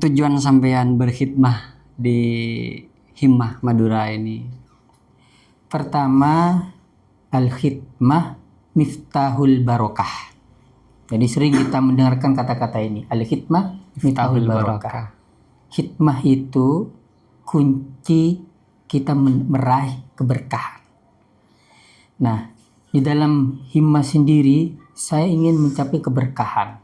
tujuan sampean berkhidmah di Himmah Madura ini? Pertama, al-khidmah miftahul barokah. Jadi sering kita mendengarkan kata-kata ini, al-khidmah miftahul barokah. Khidmah itu kunci kita meraih keberkahan. Nah, di dalam himmah sendiri saya ingin mencapai keberkahan.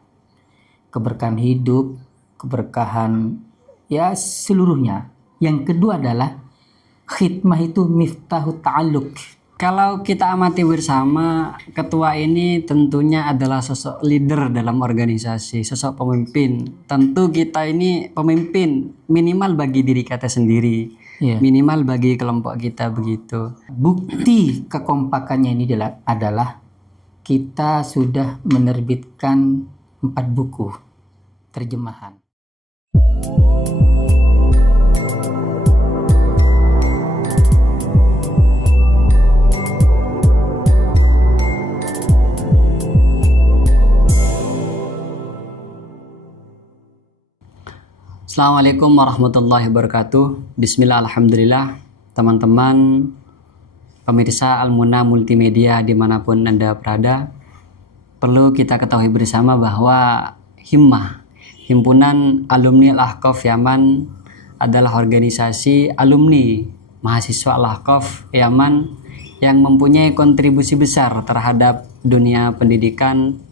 Keberkahan hidup, keberkahan ya seluruhnya. Yang kedua adalah khidmah itu miftahut ta'alluq. Kalau kita amati bersama, ketua ini tentunya adalah sosok leader dalam organisasi, sosok pemimpin. Tentu kita ini pemimpin minimal bagi diri kita sendiri, minimal bagi kelompok kita begitu. Bukti kekompakannya ini adalah kita sudah menerbitkan 4 buku terjemahan. Assalamualaikum warahmatullahi wabarakatuh. Bismillah, alhamdulillah. Teman-teman pemirsa Al-Muna Multimedia dimanapun Anda berada, perlu kita ketahui bersama bahwa Himmah, Himpunan Alumni Al-Ahqaf Yaman, adalah organisasi alumni mahasiswa Al-Ahqaf Yaman yang mempunyai kontribusi besar terhadap dunia pendidikan,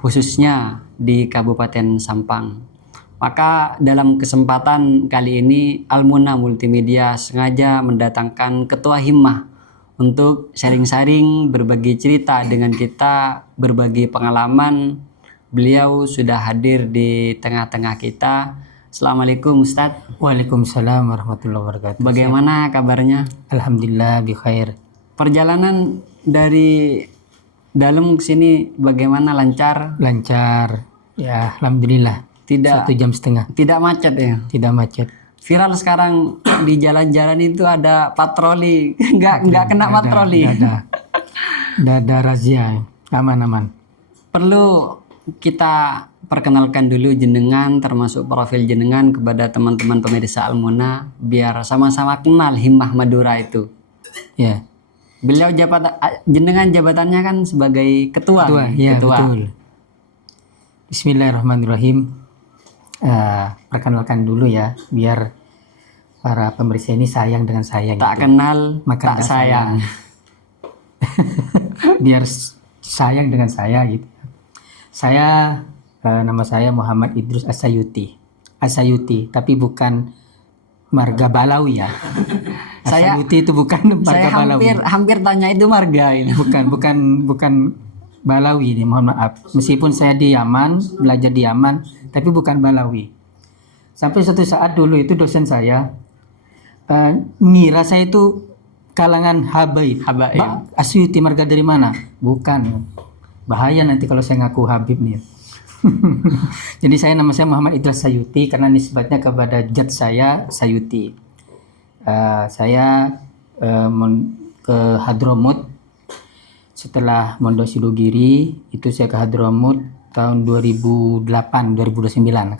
khususnya di Kabupaten Sampang. Maka dalam kesempatan kali ini Al-Muna Multimedia sengaja mendatangkan Ketua Himmah untuk sharing-sharing, berbagi cerita dengan kita, berbagi pengalaman. Beliau sudah hadir di tengah-tengah kita. Assalamualaikum Ustadz. Waalaikumsalam warahmatullahi wabarakatuh. Bagaimana kabarnya? Alhamdulillah bikhair. Perjalanan dari dalam ke sini bagaimana, lancar? Lancar. Ya, alhamdulillah. 1,5 jam. Tidak macet ya? Tidak macet. Viral sekarang di jalan-jalan itu ada patroli, nggak kena patroli. Nggak ada razia, aman-aman. Perlu kita perkenalkan dulu jenengan, termasuk profil jenengan kepada teman-teman pemirsa Al-Muna, biar sama-sama kenal Himmah Madura itu. Ya. Beliau jenengan jabatannya kan sebagai ketua. Ya, ketua. Betul. Bismillahirrahmanirrahim. Perkenalkan dulu ya, biar para pemirsa ini sayang dengan saya. Tak gitu. Kenal maka tak sayang. Biar sayang dengan saya gitu. Saya nama saya Muhammad Idrus Asayuti, tapi bukan marga Balawi ya. Asayuti itu bukan marga Balawi. Saya hampir tanya itu marga ini. Bukan Balawi ini, mohon maaf. Meskipun saya di Yaman, belajar di Yaman, tapi bukan Balawi. Sampai suatu saat dulu itu dosen saya ngira saya itu kalangan Habaib. Asyuti marga dari mana? Bukan. Bahaya nanti kalau saya ngaku Habib nih. Jadi nama saya Muhammad Idrus Sayuti karena nisbatnya kepada jad saya Sayuti. Saya ke Hadramut. Setelah Mondok Sidogiri itu saya ke Hadramut tahun 2008-2009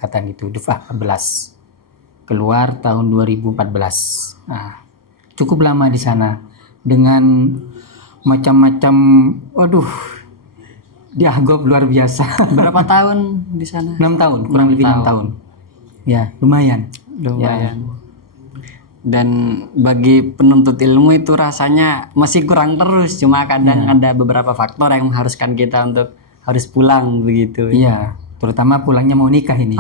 kata gitu, Duf'ah 14. Keluar tahun 2014. Nah, cukup lama di sana dengan macam-macam, dianggap luar biasa. Berapa tahun di sana? 6 tahun, kurang lebih 6 tahun. Ya, lumayan. Ya. Dan bagi penuntut ilmu itu rasanya masih kurang terus, cuma kadang ada beberapa faktor yang mengharuskan kita untuk harus pulang begitu. Iya, terutama pulangnya mau nikah ini.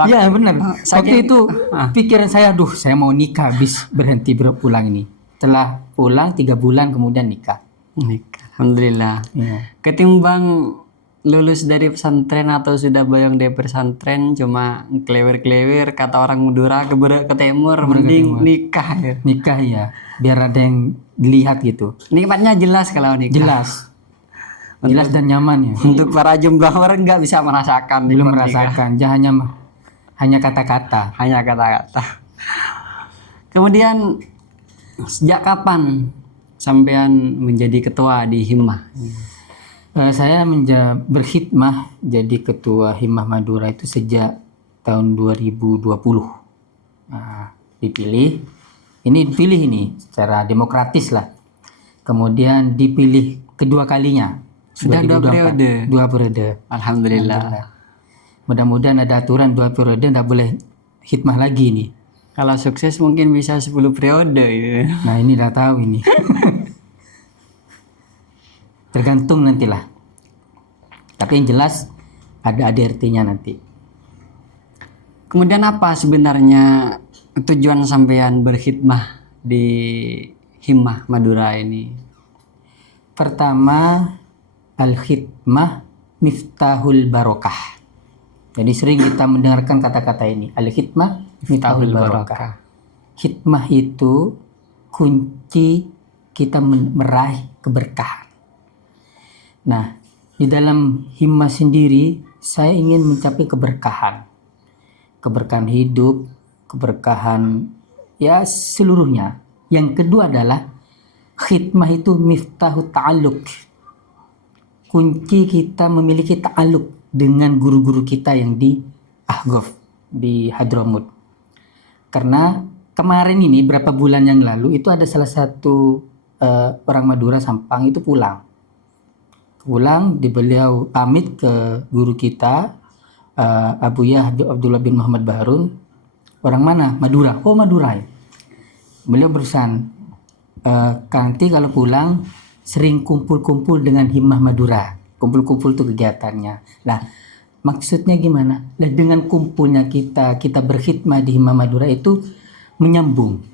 Iya benar. Waktu itu pikiran saya, saya mau nikah habis berhenti pulang ini. Setelah pulang 3 bulan kemudian nikah. Alhamdulillah. Ya. Ketimbang lulus dari pesantren atau sudah boyong dari pesantren cuma klewer-klewer kata orang Madura ke timur, mending nikah ya. Nikah ya, biar ada yang dilihat gitu. Nikmatnya jelas kalau nikah. Jelas dan nyaman ya. Untuk para jomblo orang nggak bisa merasakan. Belum merasakan, hanya kata-kata. Kemudian sejak kapan sampean menjadi ketua di Himmah? Saya berkhidmah jadi ketua Himmah Madura itu sejak tahun 2020. Nah, dipilih. Ini dipilih ini secara demokratis lah. Kemudian dipilih kedua kalinya. Sudah 2 periode. 2 periode. Alhamdulillah. Mudah-mudahan ada aturan 2 periode, nggak boleh khidmah lagi nih. Kalau sukses mungkin bisa 10 periode gitu. Nah ini udah tahu ini. Tergantung nantilah. Tapi yang jelas ada ADRT-nya nanti. Kemudian apa sebenarnya tujuan sampean berkhidmah di Himmah Madura ini? Pertama, al-khidmah miftahul barokah. Jadi sering kita mendengarkan kata-kata ini. Al-khidmah miftahul barokah. Khidmah itu kunci kita meraih keberkahan. Nah, di dalam himmah sendiri saya ingin mencapai keberkahan. Keberkahan hidup, keberkahan ya seluruhnya. Yang kedua adalah khidmah itu miftahu ta'alluq. Kunci kita memiliki ta'alluq dengan guru-guru kita yang di Ahqaf, di Hadramut. Karena kemarin ini berapa bulan yang lalu itu ada salah satu orang Madura Sampang itu pulang beliau pamit ke guru kita Abuya Abdullah bin Muhammad Baharun. Orang mana? Madura. Oh Madura ya. Beliau berpesan nanti kalau pulang sering kumpul-kumpul dengan Himmah Madura. Kumpul-kumpul itu kegiatannya. Nah maksudnya gimana? Nah, dengan kumpulnya kita berkhidmah di Himmah Madura itu menyambung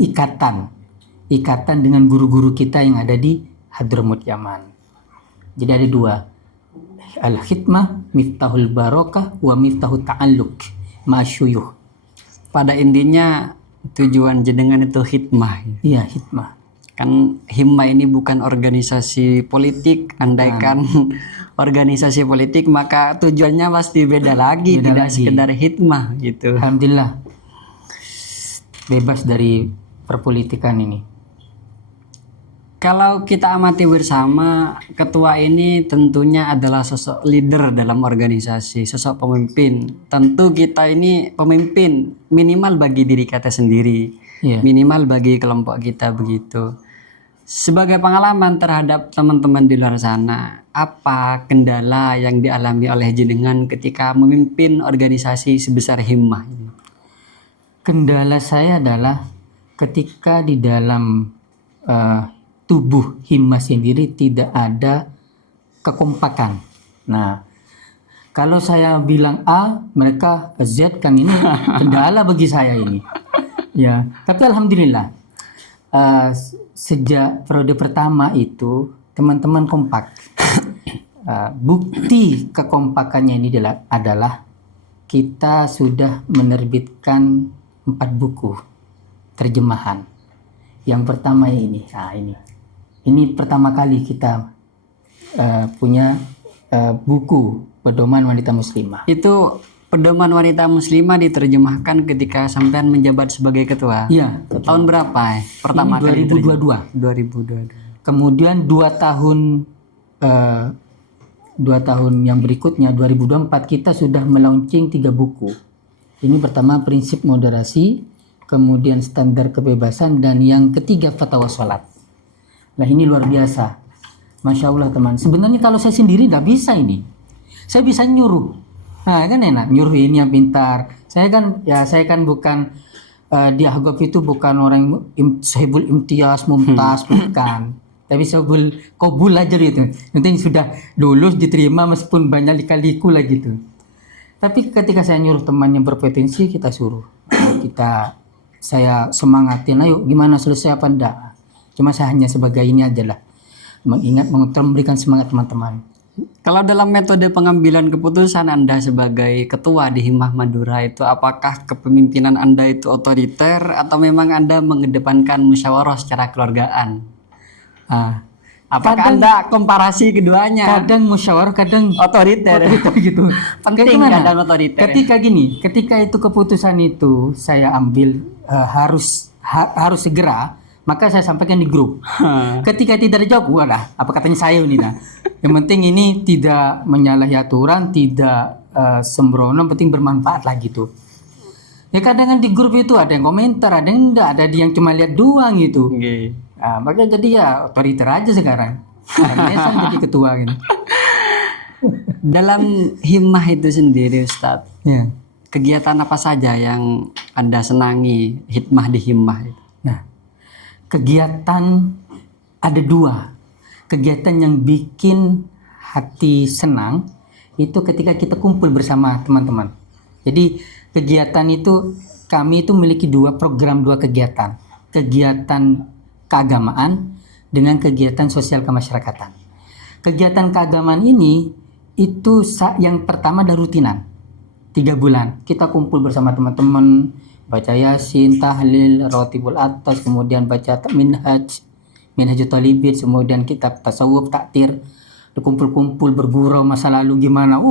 ikatan dengan guru-guru kita yang ada di Hadramut Yaman. Jadi ada 2, al-khidmah miftahul barokah wa miftahul ta'alluq ma'asyuyuh. Pada intinya tujuan jenengan itu khidmah. Iya, khidmah. Kan Himmah ini bukan organisasi politik. Andaikan organisasi politik maka tujuannya pasti beda lagi, tidak sekedar khidmah gitu. Alhamdulillah bebas dari perpolitikan ini. Kalau kita amati bersama, ketua ini tentunya adalah sosok leader dalam organisasi, sosok pemimpin. Tentu kita ini pemimpin minimal bagi diri kita sendiri, minimal bagi kelompok kita begitu. Sebagai pengalaman terhadap teman-teman di luar sana, apa kendala yang dialami oleh jenengan ketika memimpin organisasi sebesar Himmah ini? Kendala saya adalah ketika di dalam tubuh Himmah sendiri tidak ada kekompakan. Nah, kalau saya bilang A, mereka Z, kan ini kendala bagi saya ini. Ya, tapi alhamdulillah sejak periode pertama itu teman-teman kompak. Bukti kekompakannya ini adalah kita sudah menerbitkan 4 buku terjemahan. Yang pertama ini, ini pertama kali kita punya buku pedoman wanita muslimah. Itu pedoman wanita muslimah diterjemahkan ketika sampean menjabat sebagai ketua. Iya. Tahun berapa? Pertama ini kali 2022. Kemudian 2 tahun yang berikutnya 2024 kita sudah melaunching 3 buku. Ini pertama prinsip moderasi, kemudian standar kebebasan, dan yang ketiga fatwa sholat. Nah ini luar biasa, masya Allah teman. Sebenarnya kalau saya sendiri nggak bisa ini, saya bisa nyuruh. Nah kan enak nyuruh ini yang pintar. Saya kan bukan di Ahqaf itu bukan orang sahibul imtiaz mumtaz, bukan. Tapi sahibul qabul aja gitu. Nanti sudah lulus diterima meskipun banyak lika-liku lah gitu. Tapi ketika saya nyuruh teman yang berpotensi, kita suruh. Saya semangatin, ayo gimana selesai apa enggak. Cuma saya hanya sebagai ini aja lah. Memberikan semangat teman-teman. Kalau dalam metode pengambilan keputusan Anda sebagai ketua di Himmah Madura itu, apakah kepemimpinan Anda itu otoriter atau memang Anda mengedepankan musyawarah secara keluargaan? Apakah Anda komparasi keduanya? Kadang musyawarah, kadang otoriter gitu. Penting kadang otoriter. Ketika itu keputusan itu saya ambil harus segera, maka saya sampaikan di grup. Ketika tidak dijawab, wadah, apa katanya saya ini nah. Yang penting ini tidak menyalahi aturan, tidak sembrono, yang penting bermanfaat lah gitu. Ya kadang kan di grup itu ada yang komentar, ada yang enggak, ada yang cuma lihat doang gitu. Nggih. Nah, makanya jadi ya otoriter aja sekarang. Biasa jadi ketua gitu. Dalam himmah itu sendiri Ustadz, Ya. kegiatan apa saja yang Anda senangi hikmah di himmah itu? Nah, kegiatan ada dua. Kegiatan yang bikin hati senang itu ketika kita kumpul bersama teman-teman. Jadi kegiatan itu kami itu memiliki dua program, dua kegiatan. Kegiatan keagamaan dengan kegiatan sosial kemasyarakatan. Kegiatan keagamaan ini itu yang pertama ada rutinan. 3 bulan kita kumpul bersama teman-teman, baca yasin, tahlil, rawatibul atas, kemudian baca minhajul talibin, kemudian kitab tasawuf, taktir, kumpul-kumpul bergurau masa lalu gimana,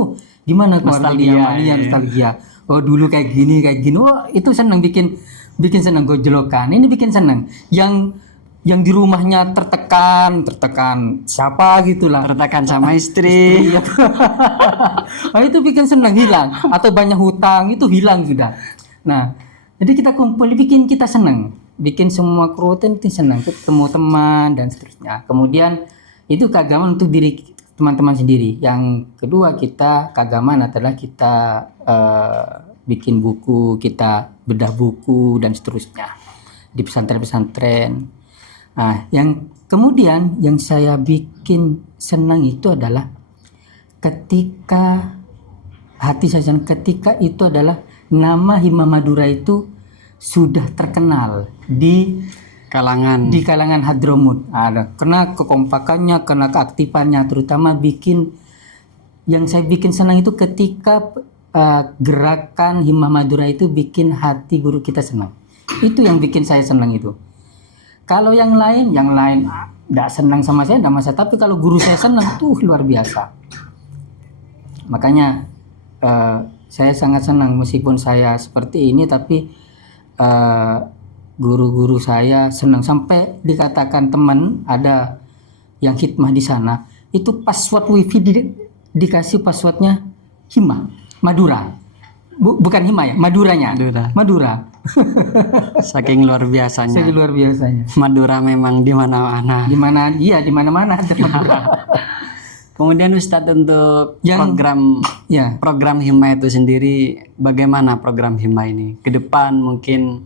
gimana keluarga dia, nostalgia, dulu kayak gini, itu senang, bikin senang, gojlokan ini bikin senang. Yang di rumahnya tertekan siapa gitulah, Tertekan sama istri. itu bikin senang, hilang, atau banyak hutang itu hilang sudah. Nah, jadi kita kumpul bikin kita senang, bikin semua kerutan itu senang, ketemu teman dan seterusnya. Kemudian itu keagamaan untuk diri teman-teman sendiri. Yang kedua, kita keagamaan adalah kita bikin buku, kita bedah buku dan seterusnya di pesantren-pesantren. Nah, yang kemudian yang saya bikin senang itu adalah ketika hati saya senang ketika itu adalah nama Himmah Madura itu sudah terkenal di kalangan Hadramut. Karena kekompakannya, karena keaktifannya, terutama yang saya bikin senang itu ketika gerakan Himmah Madura itu bikin hati guru kita senang. Itu yang bikin saya senang itu. Kalau yang lain tidak senang sama saya, tidak masalah. Tapi kalau guru saya senang, tuh luar biasa. Makanya saya sangat senang meskipun saya seperti ini, tapi guru-guru saya senang. Sampai dikatakan teman ada yang khidmah di sana, itu password wifi dikasih passwordnya Himmah Madura. Bukan Himmah ya, Maduranya. Madura. Saking luar biasanya. Madura memang di mana-mana. Di mana-mana ada Madura. Kemudian Ustadz untuk program Himmah itu sendiri, bagaimana program Himmah ini ke depan? Mungkin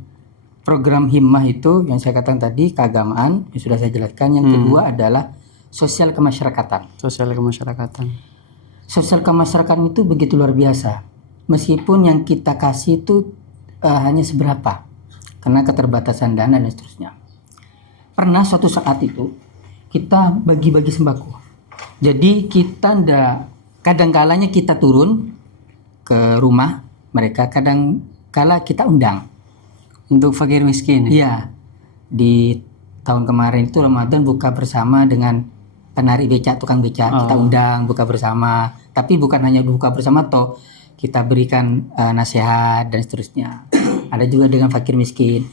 program Himmah itu yang saya katakan tadi keagamaan yang sudah saya jelaskan. Yang kedua adalah sosial kemasyarakatan. Sosial kemasyarakatan itu begitu luar biasa. Meskipun yang kita kasih itu hanya seberapa karena keterbatasan dana dan seterusnya. Pernah suatu saat itu kita bagi-bagi sembako. Jadi kita kadang-kalanya kita turun ke rumah mereka, kadang-kala kita undang untuk fakir miskin. Iya. Di tahun kemarin itu Ramadan buka bersama dengan penarik becak, tukang becak. Kita undang buka bersama. Tapi bukan hanya buka bersama toh, kita berikan nasihat dan seterusnya. Ada juga dengan fakir miskin.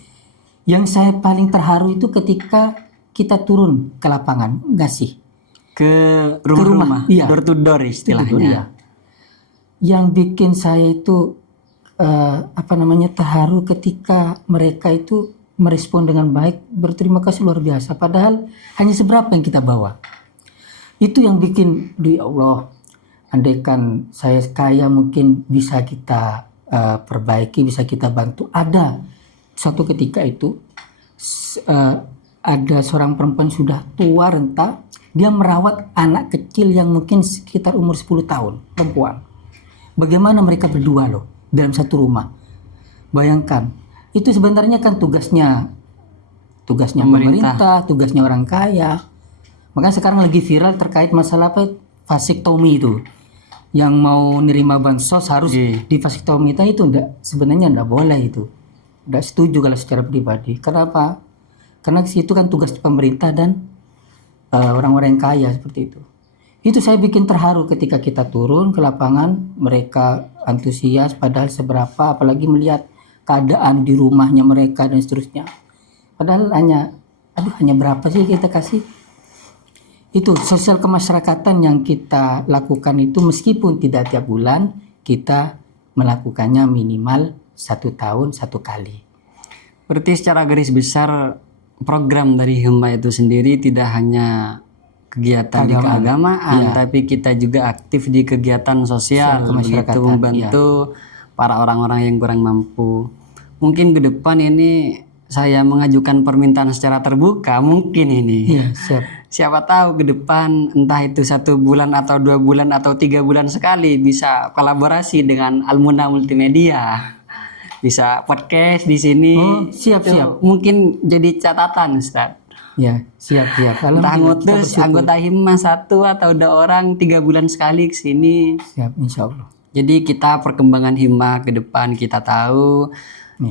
Yang saya paling terharu itu ketika kita turun ke lapangan, ngasih ke rumah. Iya. Door to door istilahnya. Iya. Yang bikin saya itu terharu ketika mereka itu merespon dengan baik, berterima kasih luar biasa. Padahal hanya seberapa yang kita bawa. Itu yang bikin, ya Allah, andaikan saya kaya mungkin bisa kita perbaiki, bisa kita bantu. Ada suatu ketika itu ada seorang perempuan sudah tua renta, dia merawat anak kecil yang mungkin sekitar umur 10 tahun, perempuan. Bagaimana mereka berdua loh dalam satu rumah. Bayangkan, itu sebenarnya kan tugasnya pemerintah, tugasnya orang kaya. Makanya sekarang lagi viral terkait masalah vasektomi itu. Yang mau nerima bansos harus di vasektomi itu sebenarnya enggak boleh itu. Enggak setuju kalau secara pribadi. Kenapa? Karena itu kan tugas pemerintah dan orang-orang yang kaya seperti itu. Itu saya bikin terharu ketika kita turun ke lapangan, mereka antusias padahal seberapa, apalagi melihat keadaan di rumahnya mereka dan seterusnya. Padahal hanya berapa sih kita kasih? Itu sosial kemasyarakatan yang kita lakukan itu meskipun tidak tiap bulan, kita melakukannya minimal 1 tahun 1 kali. Berarti secara garis besar program dari Hima itu sendiri tidak hanya kegiatan di keagamaan, tapi kita juga aktif di kegiatan sosial, begitu membantu para orang-orang yang kurang mampu. Mungkin ke depan ini saya mengajukan permintaan secara terbuka, mungkin ini. Iya, siap. Siapa tahu ke depan entah itu 1 bulan atau 2 bulan atau 3 bulan sekali bisa kolaborasi dengan Almuna Multimedia. Bisa podcast di sini. Siap. Mungkin jadi catatan, Ustaz. Ya, siap. Entah ngutus anggota Hima 1 atau 2 orang 3 bulan sekali ke sini. Siap, insya Allah. Jadi kita perkembangan Hima ke depan kita tahu,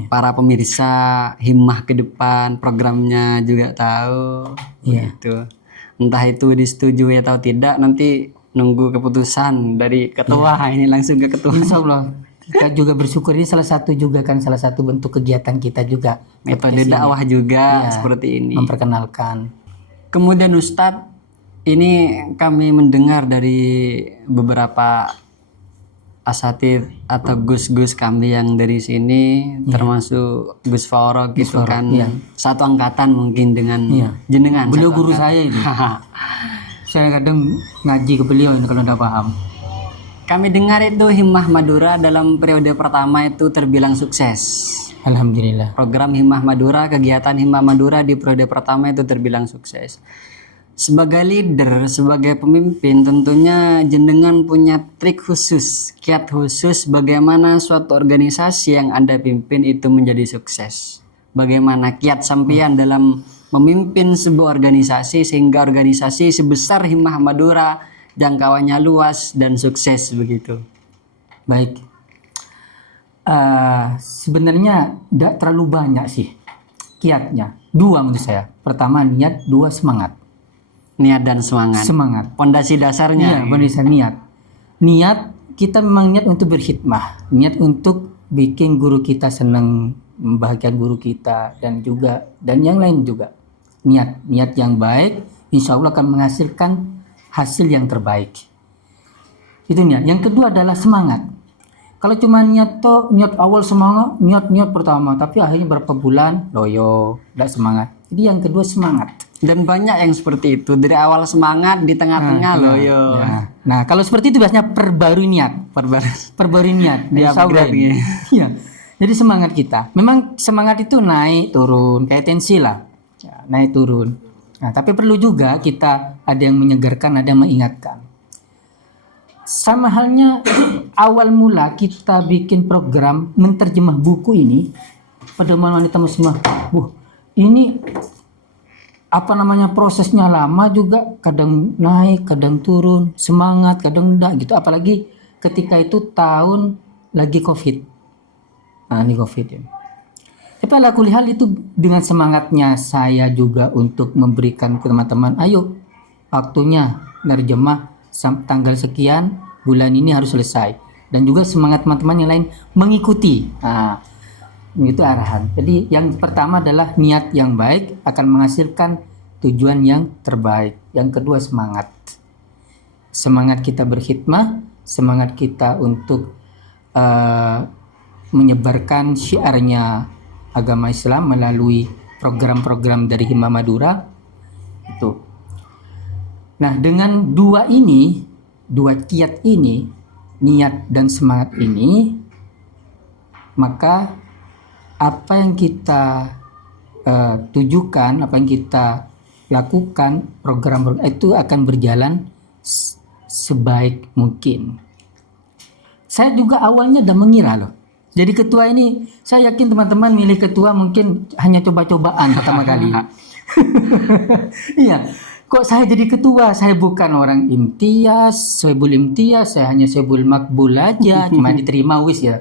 para pemirsa Himah ke depan programnya juga tahu. Gitu. Entah itu disetujui atau tidak, nanti nunggu keputusan dari ketua. Ini langsung ke ketua. Insya Allah. Kita juga bersyukur ini salah satu bentuk kegiatan kita juga. Metode dakwah juga seperti ini. Memperkenalkan. Kemudian Ustadz, ini kami mendengar dari beberapa asatidz atau gus-gus kami yang dari sini, termasuk Gus Farouk gitu kan, satu angkatan mungkin dengan jenengan. Beliau guru saya ini. Saya kadang ngaji ke beliau ini kalau tidak paham. Kami dengar itu Himah Madura dalam periode pertama itu terbilang sukses. Alhamdulillah. Program Himah Madura, kegiatan Himah Madura di periode pertama itu terbilang sukses. Sebagai leader, sebagai pemimpin, tentunya jenengan punya trik khusus, kiat khusus bagaimana suatu organisasi yang Anda pimpin itu menjadi sukses. Bagaimana kiat sampean dalam memimpin sebuah organisasi sehingga organisasi sebesar Himah Madura jangkauannya luas dan sukses begitu. Baik. Sebenarnya tidak terlalu banyak sih kiatnya. 2 menurut saya. Pertama niat, 2 semangat. Niat dan semangat. Semangat. Pondasi dasarnya. Iya, pondasi niat. Niat kita memang niat untuk berkhidmah, niat untuk bikin guru kita senang, membahagiakan guru kita dan yang lain juga. Niat yang baik, insya Allah akan menghasilkan hasil yang terbaik. Itu niat. Yang kedua adalah semangat. Kalau cuma niat awal semangat, niat pertama, tapi akhirnya berapa bulan loyo, tidak semangat. Jadi yang kedua semangat. Dan banyak yang seperti itu, dari awal semangat, di tengah-tengah loyo. Nah, kalau seperti itu biasanya perbarui niat. Perbarui niat. Dia upgrade. Iya. Jadi semangat kita. Memang semangat itu naik turun, kayak tensi lah. Ya, naik turun. Nah, tapi perlu juga kita ada yang menyegarkan, ada yang mengingatkan. Sama halnya awal mula kita bikin program menterjemah buku ini pada wanita muslimah. Ini prosesnya lama juga, kadang naik, kadang turun, semangat, kadang enggak gitu. Apalagi ketika itu tahun lagi Covid. Nah, ini Covid ya. Tapi ala kulli hal itu dengan semangatnya saya juga untuk memberikan ke teman-teman, ayo waktunya nerjemah tanggal sekian, bulan ini harus selesai. Dan juga semangat teman-teman yang lain mengikuti. Nah, itu arahan. Jadi yang pertama adalah niat yang baik akan menghasilkan tujuan yang terbaik. Yang kedua semangat. Semangat kita berkhidmah, semangat kita untuk menyebarkan syiarnya agama Islam melalui program-program dari Himah Madura itu. Nah, dengan 2 kiat ini, niat dan semangat ini, maka apa yang kita tujukan, apa yang kita lakukan, program itu akan berjalan sebaik mungkin. Saya juga awalnya udah mengira loh. Jadi ketua ini, saya yakin teman-teman milih ketua mungkin hanya coba-cobaan pertama kali. Iya, kok saya jadi ketua? Saya bukan orang imtiaz, sohibul imtiaz, saya hanya sohibul makbul aja, cuma diterima wis ya.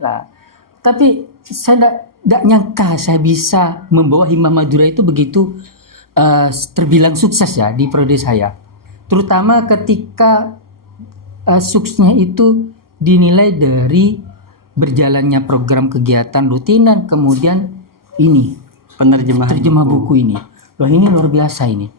Nah, tapi saya tidak nyangka saya bisa membawa Himah Madura itu begitu terbilang sukses ya di periode saya. Terutama ketika suksesnya itu dinilai dari berjalannya program kegiatan rutinan, kemudian ini terjemah buku ini. Loh, ini luar biasa ini.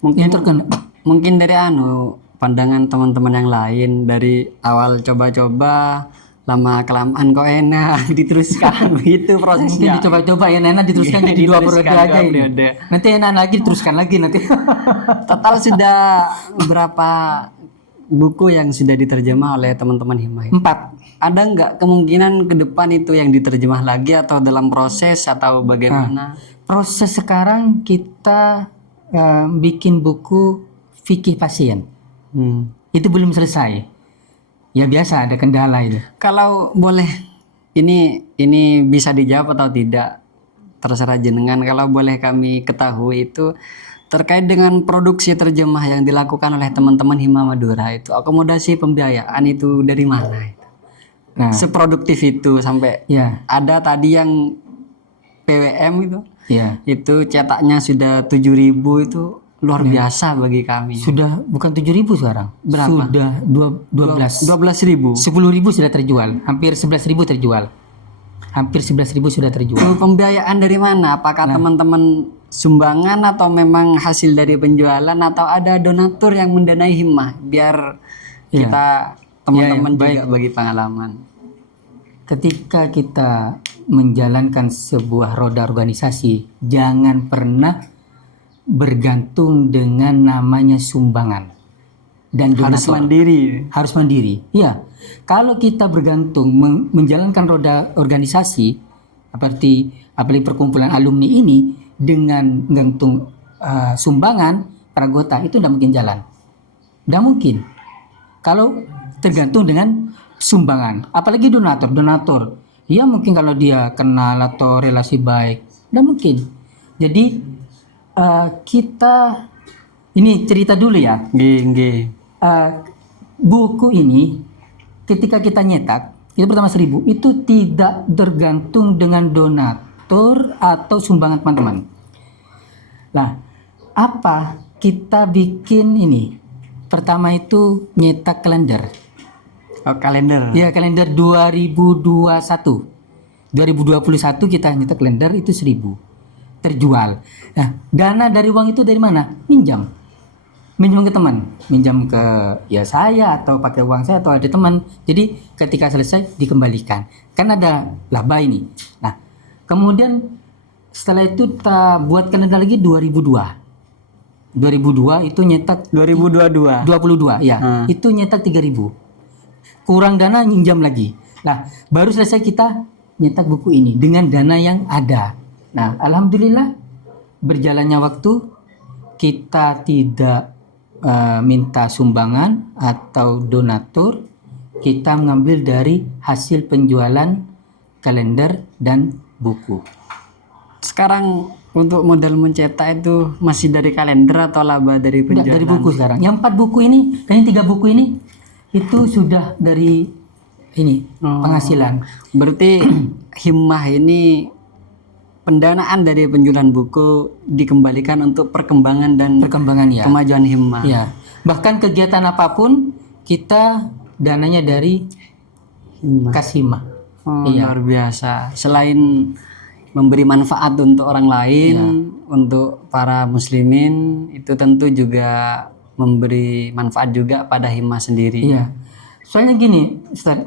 Mungkin dari Pak pandangan teman-teman yang lain dari awal coba-coba, lama kelamaan kok enak diteruskan begitu Mungkin prosesnya. dicoba-coba ya Nena diteruskan jadi 2 periode Diteruskan aja 2 ini. periode. Nanti enak lagi diteruskan lagi nanti. Total sudah berapa buku yang sudah diterjemah oleh teman-teman Himah? 4. Ada nggak kemungkinan ke depan itu yang diterjemah lagi atau dalam proses atau bagaimana? Proses sekarang kita bikin buku fikih pasien. Hmm. Itu belum selesai. Ya biasa ada kendala itu. Kalau boleh ini bisa dijawab atau tidak terserah jenengan. Kalau boleh kami ketahui itu terkait dengan produksi terjemah yang dilakukan oleh teman-teman Himah Madura itu akomodasi pembiayaan itu dari mana? Nah, Seproduktif itu sampai ya, ada tadi yang PWM ya. itu cetaknya sudah 7.000 itu luar biasa bagi kami. Sudah bukan 7.000 sekarang. Berapa? Sudah 12. 12.000. 10.000 sudah terjual, hampir 11.000 terjual. Hampir 11.000 sudah terjual. Itu pembiayaan dari mana? Apakah teman-teman sumbangan atau memang hasil dari penjualan atau ada donatur yang mendanai Himah biar kita teman-teman juga bagi pengalaman. Ketika kita menjalankan sebuah roda organisasi, jangan pernah bergantung dengan namanya sumbangan dan Harus donatur. mandiri. Harus mandiri. Iya. Kalau kita bergantung menjalankan roda organisasi seperti apalagi perkumpulan alumni ini dengan menggantung sumbangan per anggota itu tidak mungkin jalan. Tidak mungkin. Kalau tergantung dengan sumbangan, apalagi donatur. Ya mungkin kalau dia kenal atau relasi baik, tidak mungkin. Jadi kita ini cerita dulu ya. Nggih. Buku ini ketika kita nyetak itu pertama 1.000 itu tidak tergantung dengan donatur atau sumbangan teman-teman. Nah, apa kita bikin ini? Pertama itu nyetak kalender. Oh, kalender. Ya, kalender 2021. 2021 kita nyetak kalender itu 1.000. Terjual. Nah, dana dari uang itu dari mana? Minjam ke teman, minjam ke ya saya atau pakai uang saya atau ada teman. Jadi ketika selesai dikembalikan. Kan ada laba ini. Nah, kemudian setelah itu kita buat kalender lagi 2002. 2002 itu nyetak 2022. 22 ya. Itu nyetak 3.000. Kurang dana minjam lagi. Nah, baru selesai kita nyetak buku ini dengan dana yang ada. Nah, alhamdulillah berjalannya waktu kita tidak minta sumbangan atau donatur, kita mengambil dari hasil penjualan kalender dan buku. Sekarang untuk modal mencetak itu masih dari kalender atau laba dari Tidak, penjualan? dari buku sekarang. Yang 4 buku ini, dan yang 3 buku ini itu sudah dari ini penghasilan. Berarti Himmah ini pendanaan dari penjualan buku dikembalikan untuk perkembangan dan Perkembangan ya. kemajuan Himmah. Ya. Bahkan kegiatan apapun kita dananya dari Himmah. kas himah. Oh, luar biasa. Selain memberi manfaat untuk orang lain, untuk para muslimin, itu tentu juga memberi manfaat juga pada Himmah sendiri. Iya. Soalnya gini, Ustaz,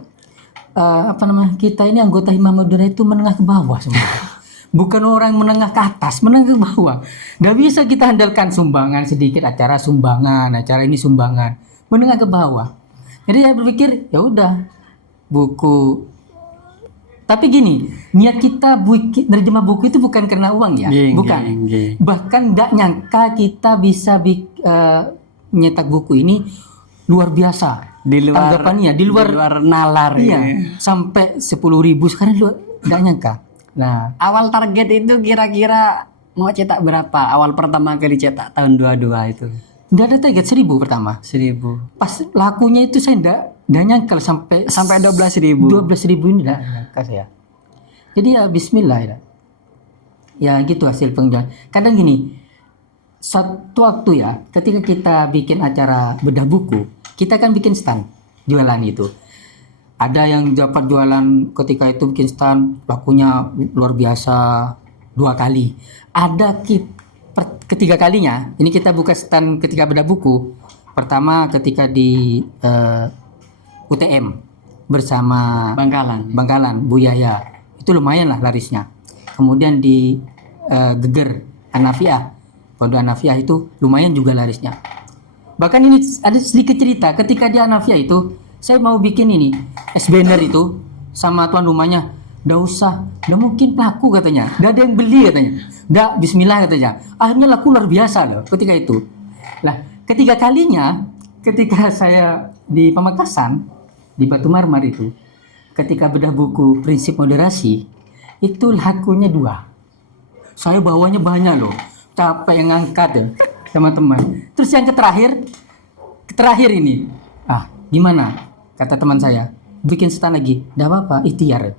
kita ini anggota Himah Madura itu menengah ke bawah semua. Bukan orang menengah ke atas, menengah ke bawah. Nggak bisa kita andalkan sumbangan sedikit, acara sumbangan, acara ini sumbangan, menengah ke bawah. Jadi saya berpikir ya udah buku. Tapi gini, niat kita nerjemah buku itu bukan karena uang ya, bukan. Bahkan nggak nyangka kita bisa nyetak buku ini luar biasa. Di luar tanggapannya, di luar nalar. Iya, sampai 10.000 sekarang nggak nyangka. Nah, awal target itu kira-kira mau cetak berapa? Awal pertama kali cetak tahun 22 itu. Nggak ada target 1.000 pertama. 1.000. Pas lakunya itu saya nggak nyangka sampai 12.000. 12.000 ini nggak nyangka saya. Jadi ya Bismillah ya. Ya gitu hasil penjualan. Kadang gini, satu waktu ya, ketika kita bikin acara bedah buku, kita kan bikin stand jualan itu. Ada yang dapat jualan ketika itu bikin stand lakunya luar biasa 2 kali. Ada ketiga kalinya, ini kita buka stand ketika bedah buku, Pertama ketika di UTM bersama Bangkalan Bu Yaya, itu lumayan lah larisnya. Kemudian di Geger Anafiah, Pondok Anafiah itu lumayan juga larisnya. Bahkan ini ada sedikit cerita, ketika di Anafiah itu saya mau bikin ini es banner itu sama tuan rumahnya, "Nggak usah, nggak mungkin laku," katanya, "nggak ada yang beli," katanya, "nggak, bismillah," katanya. Akhirnya laku luar biasa loh ketika itu. Lah, ketiga kalinya ketika saya di Pamekasan di Batu Marmar itu, ketika bedah buku prinsip moderasi, itu lakunya 2. Saya bawanya banyak loh, capek yang ngangkat ya teman-teman. Terus yang terakhir ini, gimana? Kata teman saya, bikin stand lagi, nggak apa-apa, ikhtiar.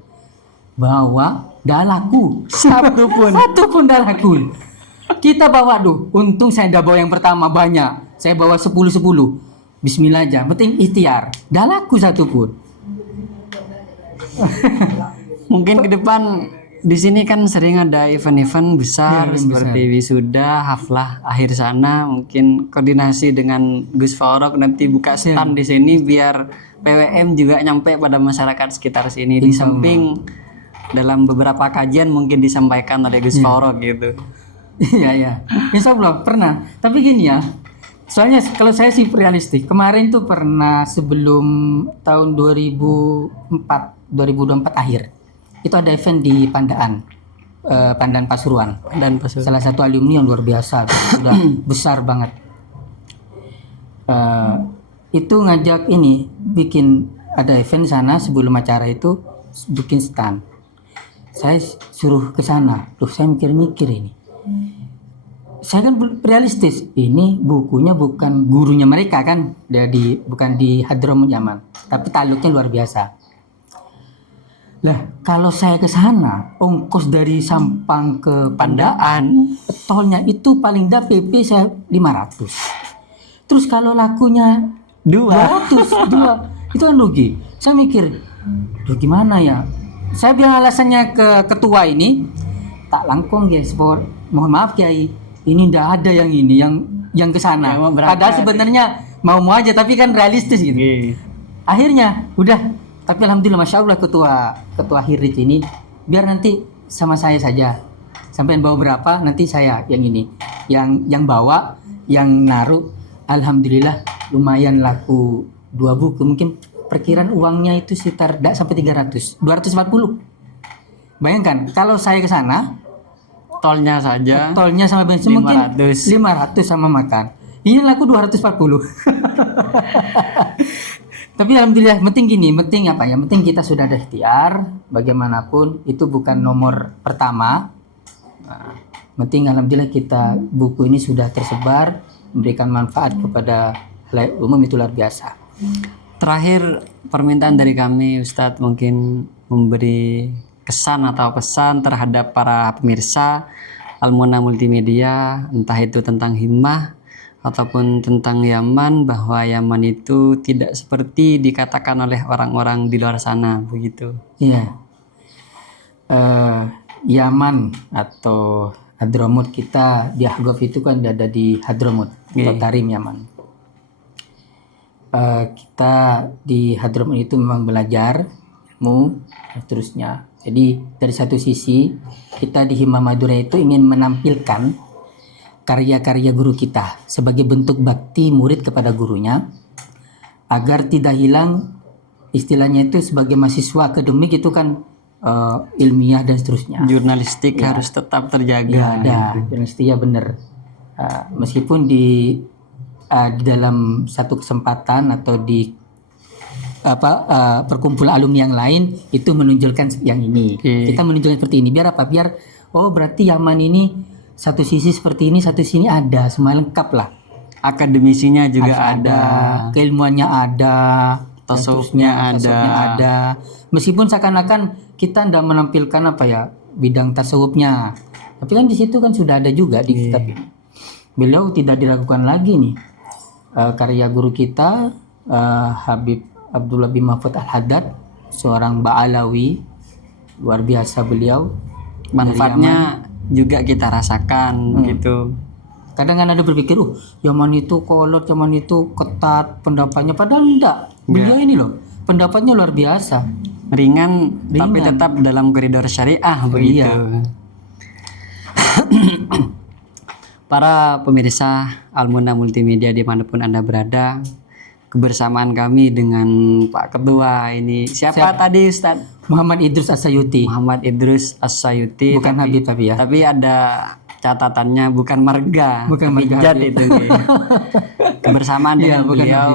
Bawa, dah laku, satu pun dah laku. Kita bawa untung saya dah bawa yang pertama banyak, saya bawa 10. Bismillah aja, penting ikhtiar, dah laku satu pun. Mungkin ke depan di sini kan sering ada event-event besar seperti wisuda, haflah akhir sana. Mungkin koordinasi dengan Gus Farouk nanti buka stand di sini biar PWM juga nyampe pada masyarakat sekitar sini. Di samping dalam beberapa kajian mungkin disampaikan oleh Gus Farouk gitu. Iya. Insya Allah pernah. Tapi gini ya, soalnya kalau saya sih realistik. Kemarin tuh pernah sebelum tahun 2024 akhir. Itu ada event di Pandaan Pasuruan. Salah satu alumni yang luar biasa, sudah besar banget. Itu ngajak ini bikin ada event sana, sebelum acara itu bikin stand. Saya suruh ke sana. Saya mikir-mikir ini. Saya kan realistis. Ini bukunya bukan gurunya mereka kan, bukan di Hadramut Yaman, tapi taluknya luar biasa. Lah, kalau saya ke sana, ongkos dari Sampang ke Pandaan, tolnya itu paling dah PP saya 500. Terus kalau lakunya 200, itu kan rugi. Saya mikir, gimana ya? Saya bilang alasannya ke ketua ini, tak langkong ya, mohon maaf Kiai, ini ndak ada yang ini, yang ke sana. Padahal sebenarnya mau aja, tapi kan realistis gitu. Akhirnya udah. Tapi alhamdulillah, masya Allah ketua Hirij ini biar nanti sama saya saja. Sampai bawa berapa nanti saya yang ini, yang bawa, yang naruh. Alhamdulillah lumayan laku 2 buku. Mungkin perkiraan uangnya itu sekitar tidak sampai 300, 240. Bayangkan kalau saya ke sana, tolnya sama bensin 500. Mungkin 500 sama makan. Ini laku 240. Tapi alhamdulillah, penting apa ya? Penting kita sudah ada ikhtiar, bagaimanapun itu bukan nomor pertama. Penting alhamdulillah kita buku ini sudah tersebar, memberikan manfaat kepada halayak umum, itu luar biasa. Terakhir, permintaan dari kami Ustadz mungkin memberi kesan atau pesan terhadap para pemirsa Al-Munah Multimedia, entah itu tentang himmah ataupun tentang Yaman, bahwa Yaman itu tidak seperti dikatakan oleh orang-orang di luar sana, begitu. Iya. Yaman atau Hadramut, kita di Ahqaf itu kan ada di Hadramut atau Tarim Yaman. Kita di Hadramut itu memang belajar ilmu dan seterusnya. Jadi dari satu sisi kita di Himmah Madura itu ingin menampilkan karya-karya guru kita sebagai bentuk bakti murid kepada gurunya, agar tidak hilang istilahnya itu sebagai mahasiswa akademik itu kan ilmiah dan seterusnya. Jurnalistik harus tetap terjaga. Jurnalistik ya benar. Meskipun di dalam satu kesempatan atau di perkumpulan alumni yang lain itu menunjukkan yang ini. Kita menunjukkan seperti ini. Biar apa? Biar berarti Yaman ini satu sisi seperti ini, satu sini ada, semua lengkap lah. Akademisinya juga ada, keilmuannya ada, tasawufnya ada. Meskipun seakan-akan kita tidak menampilkan bidang tasawufnya, tapi kan di situ kan sudah ada juga di kitab ini. Beliau tidak diragukan lagi nih. Karya guru kita Habib Abdullah bin Mahfud Al-Haddad, seorang Ba'alawi, luar biasa beliau. Manfaatnya juga kita rasakan gitu. Kadang kan ada berpikir, Yaman itu kolot, Yaman itu ketat pendapatnya, padahal enggak. Beliau ini loh, pendapatnya luar biasa. Ringan, tapi tetap dalam koridor syariah begitu. Iya. Para pemirsa Almuna Multimedia dimanapun Anda berada, kebersamaan kami dengan Pak Ketua ini siapa tadi Ustadz? Muhammad Idrus As-Sayuti. Muhammad Idrus As-Sayuti. Bukan Habib tapi ya. Tapi ada catatannya bukan marga, Bukan tapi marga Jad Habib. itu. Kebersamaan Iya, dengan bukan beliau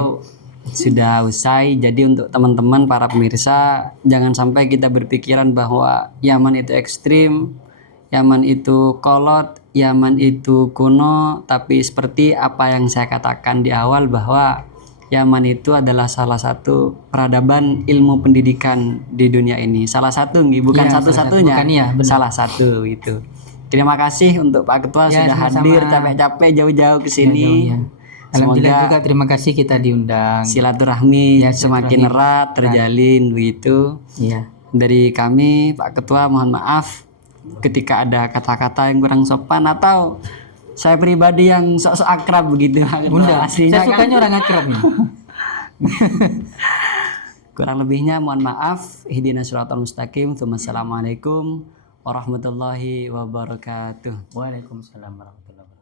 sudah usai. Jadi untuk teman-teman para pemirsa, jangan sampai kita berpikiran bahwa Yaman itu ekstrim, Yaman itu kolot, Yaman itu kuno. Tapi seperti apa yang saya katakan di awal bahwa Yaman itu adalah salah satu peradaban ilmu pendidikan di dunia ini. Salah satu, bukan Iya, satu-satunya. bukan, iya, benar. Salah satu itu. Terima kasih untuk Pak Ketua Ya, sudah sama-sama. hadir capek-capek jauh-jauh ke sini. Ya. Alhamdulillah Semoga juga terima kasih kita diundang. silaturahmi Ya, semakin silaturahmi. erat terjalin begitu. Iya. Dari kami Pak Ketua mohon maaf ketika ada kata-kata yang kurang sopan atau saya pribadi yang sok-sok akrab begitu. Pak Ketua. Bunda, Aslinya saya kan sukanya orang akrab nih. kurang lebihnya mohon maaf. Ihdinas siratal mustaqim. Assalamualaikum warahmatullahi wabarakatuh. Waalaikumsalam warahmatullahi wabarakatuh.